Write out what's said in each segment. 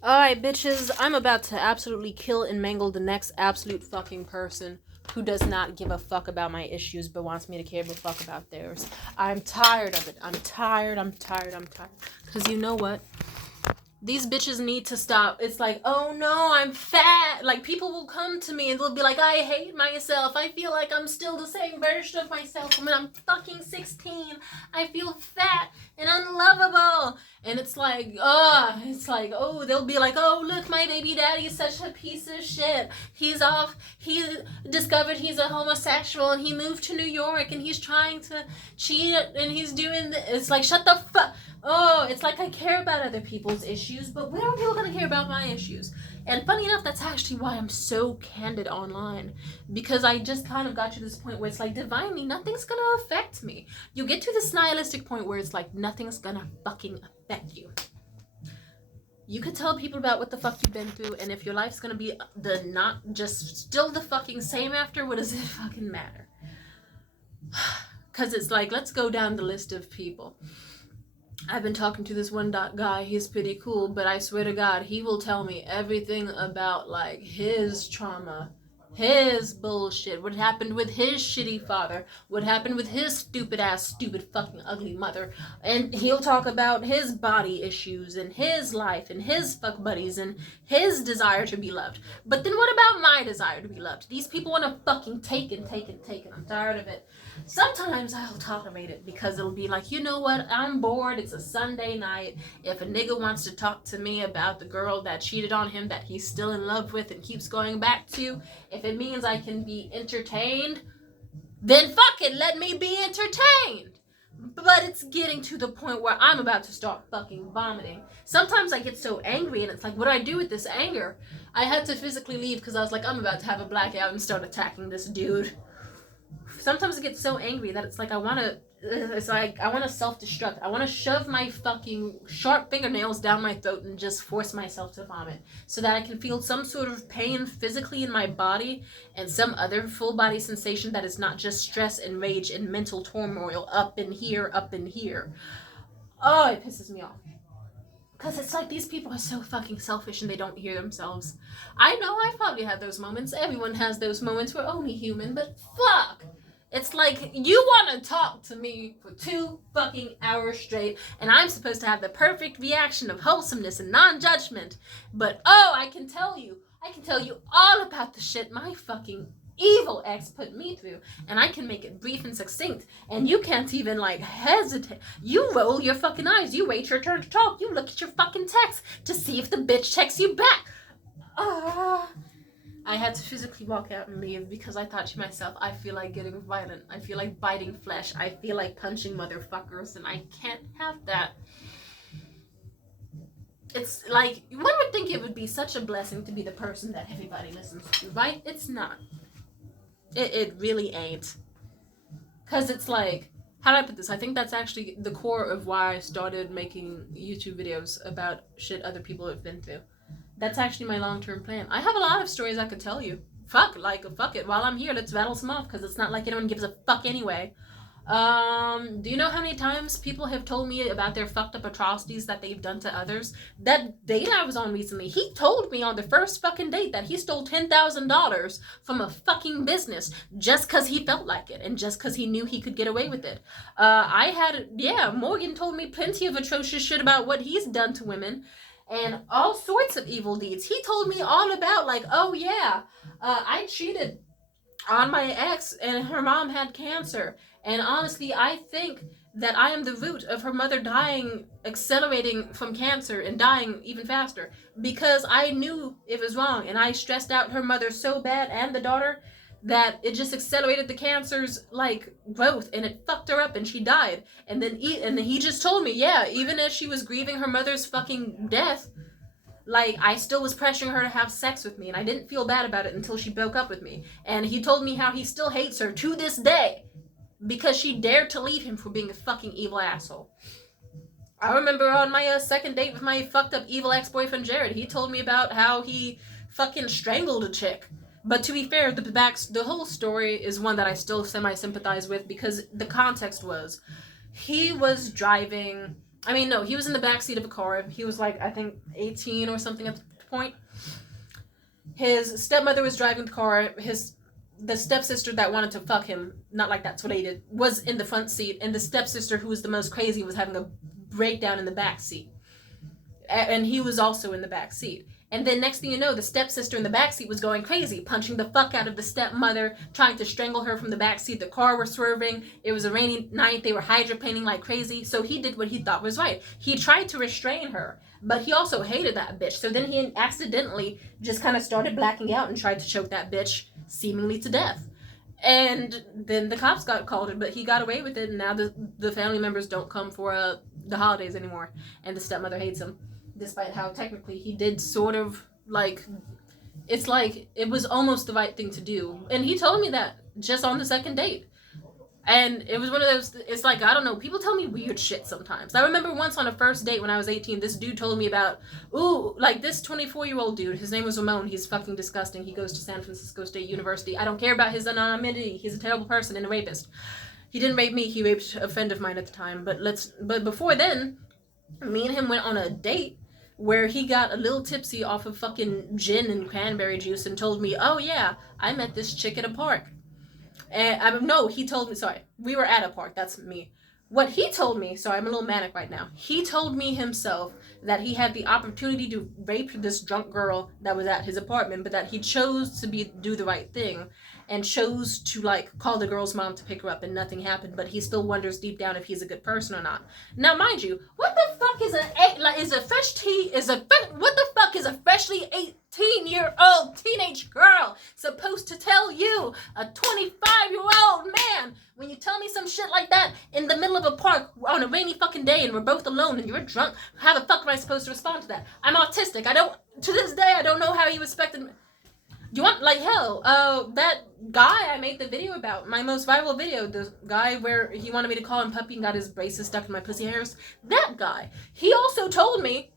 Alright, bitches, I'm about to absolutely kill and mangle the next absolute fucking person who does not give a fuck about my issues but wants me to care a fuck about theirs. I'm tired of it. I'm tired. Because you know what? These bitches need to stop. It's like, oh no, I'm fat. Like, people will come to me and they'll be like, I hate myself. I feel like I'm still the same version of myself when I'm fucking 16. I feel fat and unlovable. And it's like, oh, they'll be like, oh, look, my baby daddy is such a piece of shit. He's off. He discovered he's a homosexual and he moved to New York and he's trying to cheat and he's doing it's like, shut the fuck. Oh, it's like I care about other people's issues, but when are people gonna care about my issues? And funny enough, that's actually why I'm so candid online. Because I just kind of got to this point where it's like, divinely, nothing's gonna affect me. You get to this nihilistic point where it's like, nothing's gonna fucking affect you. You could tell people about what the fuck you've been through, and if your life's gonna be the not just still the fucking same after, what does it fucking matter? Because it's like, let's go down the list of people. I've been talking to this one guy, he's pretty cool, but I swear to God, he will tell me everything about, like, his trauma, his bullshit, what happened with his shitty father, what happened with his stupid ass, stupid fucking ugly mother, and he'll talk about his body issues, and his life, and his fuck buddies, and his desire to be loved. But then what about my desire to be loved? These people want to fucking take and. I'm tired of it. Sometimes I'll tolerate it because it'll be like, you know what, I'm bored, it's a Sunday night. If a nigga wants to talk to me about the girl that cheated on him that he's still in love with and keeps going back to, if it means I can be entertained, then fuck it, let me be entertained. But it's getting to the point where I'm about to start fucking vomiting. Sometimes I get so angry and it's like, what do I do with this anger? I had to physically leave because I was like, I'm about to have a blackout and start attacking this dude. Sometimes I get so angry that it's like I want to self-destruct. I want to shove my fucking sharp fingernails down my throat and just force myself to vomit so that I can feel some sort of pain physically in my body and some other full body sensation that is not just stress and rage and mental turmoil up in here. Oh, it pisses me off. Because it's like these people are so fucking selfish and they don't hear themselves. I know I've probably had those moments. Everyone has those moments. We're only human, but fuck. It's like, you want to talk to me for 2 fucking hours straight, and I'm supposed to have the perfect reaction of wholesomeness and non-judgment. But, oh, I can tell you all about the shit my fucking evil ex put me through, and I can make it brief and succinct, and you can't even, like, hesitate. You roll your fucking eyes, you wait your turn to talk, you look at your fucking text to see if the bitch texts you back. I had to physically walk out and leave because I thought to myself, I feel like getting violent. I feel like biting flesh. I feel like punching motherfuckers, and I can't have that. It's like, one would think it would be such a blessing to be the person that everybody listens to, right? It's not. It really ain't. Because it's like, how do I put this? I think that's actually the core of why I started making YouTube videos about shit other people have been through. That's actually my long-term plan. I have a lot of stories I could tell you. Fuck it. While I'm here, let's rattle some off, because it's not like anyone gives a fuck anyway. Do you know how many times people have told me about their fucked up atrocities that they've done to others? That date I was on recently, he told me on the first fucking date that he stole $10,000 from a fucking business just because he felt like it and just because he knew he could get away with it. Morgan told me plenty of atrocious shit about what he's done to women and all sorts of evil deeds. He told me all about, like, oh yeah, I cheated on my ex and her mom had cancer. And honestly, I think that I am the root of her mother dying, accelerating from cancer and dying even faster, because I knew it was wrong and I stressed out her mother so bad and the daughter that it just accelerated the cancer's, like, growth, and it fucked her up and she died. And then he just told me, yeah, even as she was grieving her mother's fucking death, like, I still was pressuring her to have sex with me, and I didn't feel bad about it until she broke up with me. And he told me how he still hates her to this day because she dared to leave him for being a fucking evil asshole. I remember on my second date with my fucked up evil ex-boyfriend Jared, he told me about how he fucking strangled a chick. But to be fair, the whole story is one that I still semi-sympathize with, because the context was, he was driving I mean, no, he was in the backseat of a car. He was like, I think 18 or something at the point. His stepmother was driving the car. The stepsister that wanted to fuck him, not like that's what they did, was in the front seat, and the stepsister who was the most crazy was having a breakdown in the back seat. And he was also in the back seat. And then next thing you know, the stepsister in the backseat was going crazy, punching the fuck out of the stepmother, trying to strangle her from the backseat. The car was swerving. It was a rainy night. They were hydroplaning like crazy. So he did what he thought was right. He tried to restrain her, but he also hated that bitch. So then he accidentally just kind of started blacking out and tried to choke that bitch seemingly to death. And then the cops got called, but he got away with it. And now the family members don't come for the holidays anymore. And the stepmother hates him. Despite how technically he did sort of like, it's like it was almost the right thing to do. And he told me that just on the second date. And it was one of those, it's like, I don't know, people tell me weird shit sometimes. I remember once on a first date when I was 18, this dude told me about, like this 24-year-old dude, his name was Ramon, he's fucking disgusting. He goes to San Francisco State University. I don't care about his anonymity. He's a terrible person and a rapist. He didn't rape me, he raped a friend of mine at the time. But before then, me and him went on a date where he got a little tipsy off of fucking gin and cranberry juice and told me, oh yeah, I met this chick at a park. And no, he told me, sorry, we were at a park, that's me. What he told me, sorry, I'm a little manic right now. He told me himself that he had the opportunity to rape this drunk girl that was at his apartment, but that he chose to do the right thing and chose to like call the girl's mom to pick her up, and nothing happened. But he still wonders deep down if he's a good person or not. Now, mind you, what the fuck is what the fuck is a freshly 18-year-old teenage girl supposed to tell you, a 25-year-old man? When you tell me some shit like that in the middle of a park on a rainy fucking day and we're both alone and you're drunk, how the fuck am I supposed to respond to that? I'm autistic. To this day, I don't know how he respected me. Do you want, like, hell, that guy I made the video about, my most viral video, the guy where he wanted me to call him puppy and got his braces stuck in my pussy hairs, that guy, he also told me,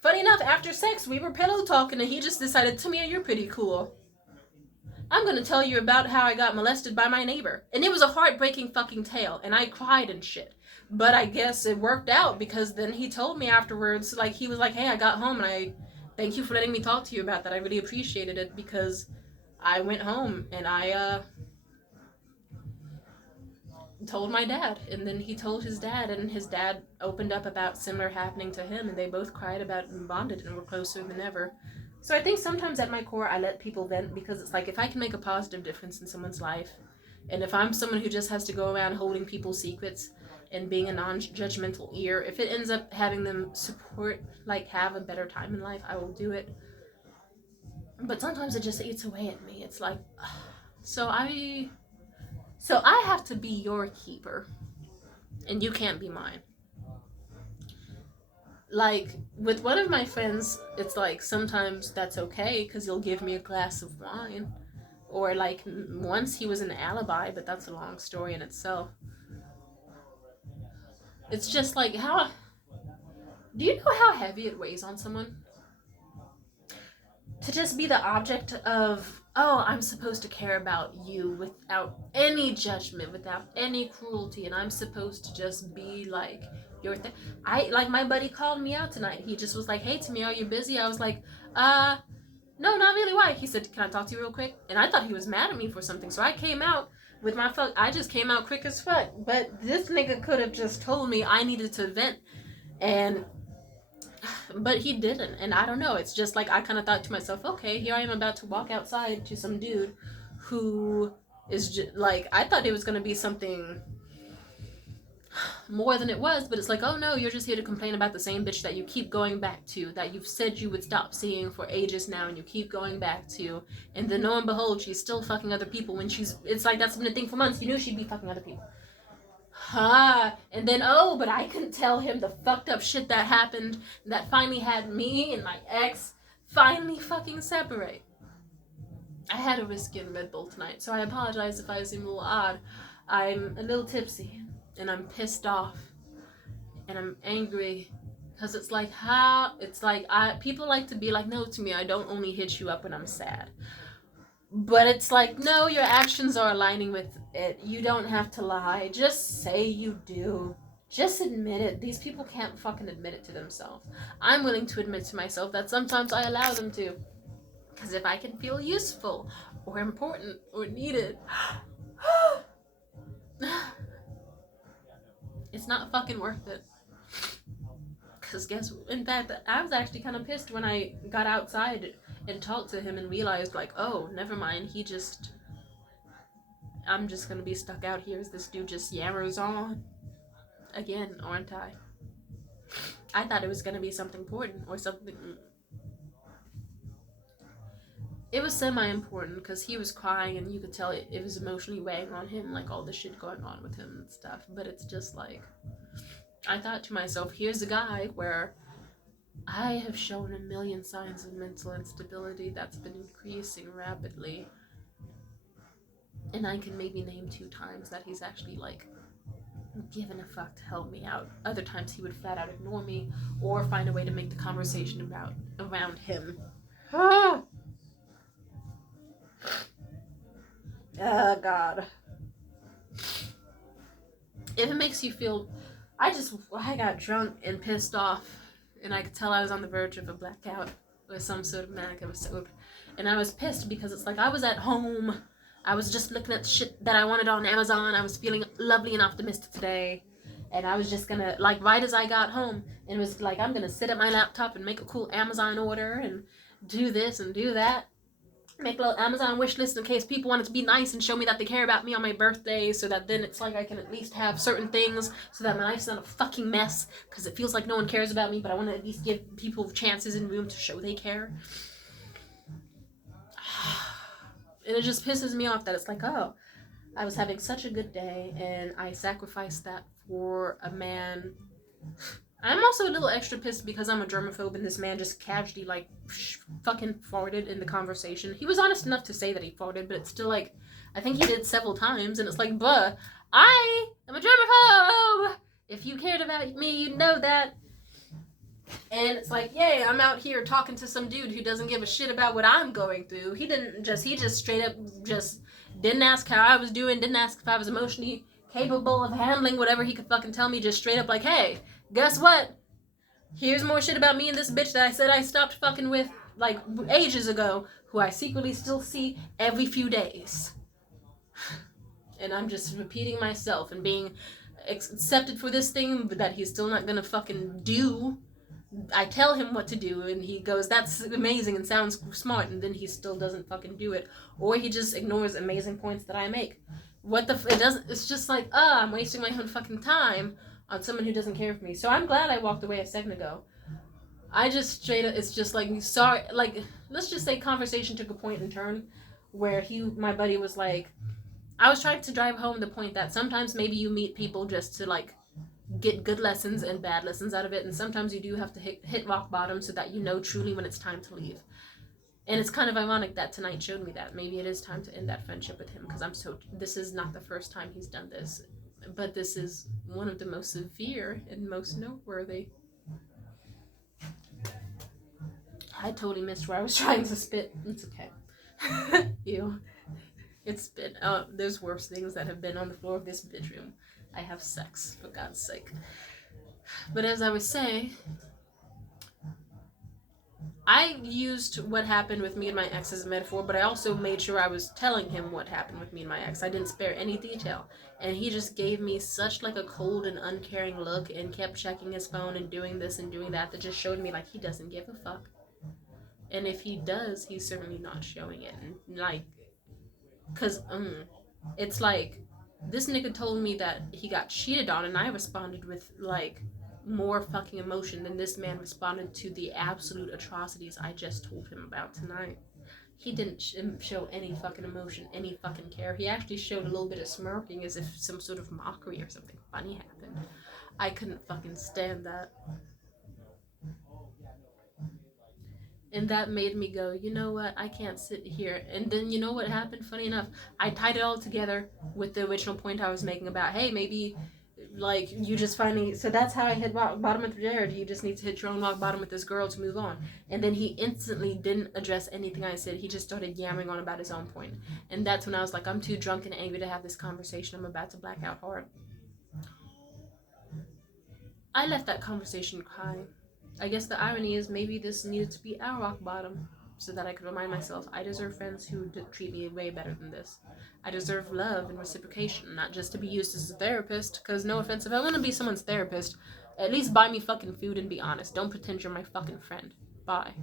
funny enough, after sex, we were pillow talking and he just decided, Tamia, you're pretty cool. I'm going to tell you about how I got molested by my neighbor. And it was a heartbreaking fucking tale, and I cried and shit. But I guess it worked out, because then he told me afterwards, like, he was like, hey, I got home, and I thank you for letting me talk to you about that. I really appreciated it, because I went home, and I, told my dad. And then he told his dad, and his dad opened up about similar happening to him, and they both cried about it and bonded and were closer than ever. So I think sometimes at my core, I let people vent, because it's like, if I can make a positive difference in someone's life, and if I'm someone who just has to go around holding people's secrets and being a non-judgmental ear, if it ends up having them have a better time in life, I will do it. But sometimes it just eats away at me. It's like, so I have to be your keeper, and you can't be mine. Like, with one of my friends, it's like, sometimes that's okay, because he'll give me a glass of wine. Or, like, once he was an alibi, but that's a long story in itself. It's just like, do you know how heavy it weighs on someone? To just be the object of, oh, I'm supposed to care about you without any judgment, without any cruelty, and I'm supposed to just be like your thing. My buddy called me out tonight. He just was like, hey, Tammy, are you busy? I was like, no, not really. Why? He said, can I talk to you real quick? And I thought he was mad at me for something, so I came out with my fuck. I just came out quick as fuck. But this nigga could have just told me I needed to vent, but he didn't. And I don't know. It's just like, I kind of thought to myself, okay, here I am about to walk outside to some dude who is just like, I thought it was going to be something more than it was, but it's like, oh no, you're just here to complain about the same bitch that you keep going back to, that you've said you would stop seeing for ages now, and you keep going back to, and then lo and behold, she's still fucking other people when it's like, that's been a thing for months. You knew she'd be fucking other people. And then, but I couldn't tell him the fucked up shit that happened that finally had me and my ex finally fucking separate. I had a whiskey and Red Bull tonight, so I apologize if I seem a little odd. I'm a little tipsy, and I'm pissed off, and I'm angry, because it's like, people like to be like, no, to me, I don't only hit you up when I'm sad. But it's like, no, your actions are aligning with it. You don't have to lie. Just say you do. Just admit it. These people can't fucking admit it to themselves. I'm willing to admit to myself that sometimes I allow them to. Because if I can feel useful or important or needed, it's not fucking worth it. Because in fact, I was actually kind of pissed when I got outside and talked to him and realized, like, oh, never mind, I'm just gonna be stuck out here as this dude just yammers on. Again, aren't I? I thought it was gonna be something important or something. It was semi-important because he was crying and you could tell it was emotionally weighing on him, like all the shit going on with him and stuff. But it's just like, I thought to myself, here's a guy where I have shown a million signs of mental instability that's been increasing rapidly. And I can maybe name 2 times that he's actually, like, given a fuck to help me out. Other times he would flat out ignore me or find a way to make the conversation around him. Oh, God. If it makes you feel... I got drunk and pissed off, and I could tell I was on the verge of a blackout or some sort of manic episode. And I was pissed because it's like I was at home. I was just looking at the shit that I wanted on Amazon. I was feeling lovely and optimistic today. And I was just gonna, like, right as I got home, and it was like, I'm gonna sit at my laptop and make a cool Amazon order and do this and do that. Make a little Amazon wish list in case people wanted to be nice and show me that they care about me on my birthday, so that then it's like I can at least have certain things so that my life's not a fucking mess, because it feels like no one cares about me, but I want to at least give people chances and room to show they care. And it just pisses me off that it's like, oh, I was having such a good day and I sacrificed that for a man. I'm also a little extra pissed because I'm a germaphobe and this man just casually, like, fucking farted in the conversation. He was honest enough to say that he farted, but it's still like, I think he did several times, and it's like, buh, I am a germaphobe! If you cared about me, you'd know that. And it's like, yay, I'm out here talking to some dude who doesn't give a shit about what I'm going through. He just straight up just didn't ask how I was doing, didn't ask if I was emotionally capable of handling whatever he could fucking tell me, just straight up like, hey, guess what? Here's more shit about me and this bitch that I said I stopped fucking with, like, ages ago, who I secretly still see every few days. And I'm just repeating myself and being accepted for this thing that he's still not gonna fucking do. I tell him what to do, and he goes, that's amazing and sounds smart, and then he still doesn't fucking do it. Or he just ignores amazing points that I make. It's just like, I'm wasting my own fucking time on someone who doesn't care for me. So I'm glad I walked away a second ago. I just straight up, it's just like, sorry, like, let's just say conversation took a point and turn where my buddy was like, I was trying to drive home the point that sometimes maybe you meet people just to, like, get good lessons and bad lessons out of it, and sometimes you do have to hit rock bottom so that you know truly when it's time to leave. And it's kind of ironic that tonight showed me that maybe it is time to end that friendship with him, because this is not the first time he's done this, but this is one of the most severe and most noteworthy. I totally missed where I was trying to spit. It's okay. Ew. It's been, there's worse things that have been on the floor of this bedroom. I have sex, for God's sake. But as I was saying, I used what happened with me and my ex as a metaphor, but I also made sure I was telling him what happened with me and my ex. I didn't spare any detail. And he just gave me such, like, a cold and uncaring look and kept checking his phone and doing this and doing that just showed me, like, he doesn't give a fuck. And if he does, he's certainly not showing it. And, like, because, it's like, this nigga told me that he got cheated on, and I responded with, like, more fucking emotion than this man responded to the absolute atrocities I just told him about tonight. He didn't show any fucking emotion, any fucking care. He actually showed a little bit of smirking as if some sort of mockery or something funny happened. I couldn't fucking stand that. And that made me go, you know what, I can't sit here. And then, you know what happened? Funny enough, I tied it all together with the original point I was making about, hey, maybe, like, you just finally, so that's how I hit rock bottom with Jared. You just need to hit your own rock bottom with this girl to move on. And then he instantly didn't address anything I said. He just started yammering on about his own point. And that's when I was like, I'm too drunk and angry to have this conversation. I'm about to black out hard. I left that conversation crying. I guess the irony is maybe this needed to be our rock bottom so that I could remind myself I deserve friends who treat me way better than this. I deserve love and reciprocation, not just to be used as a therapist, because no offense, if I want to be someone's therapist, at least buy me fucking food and be honest. Don't pretend you're my fucking friend. Bye.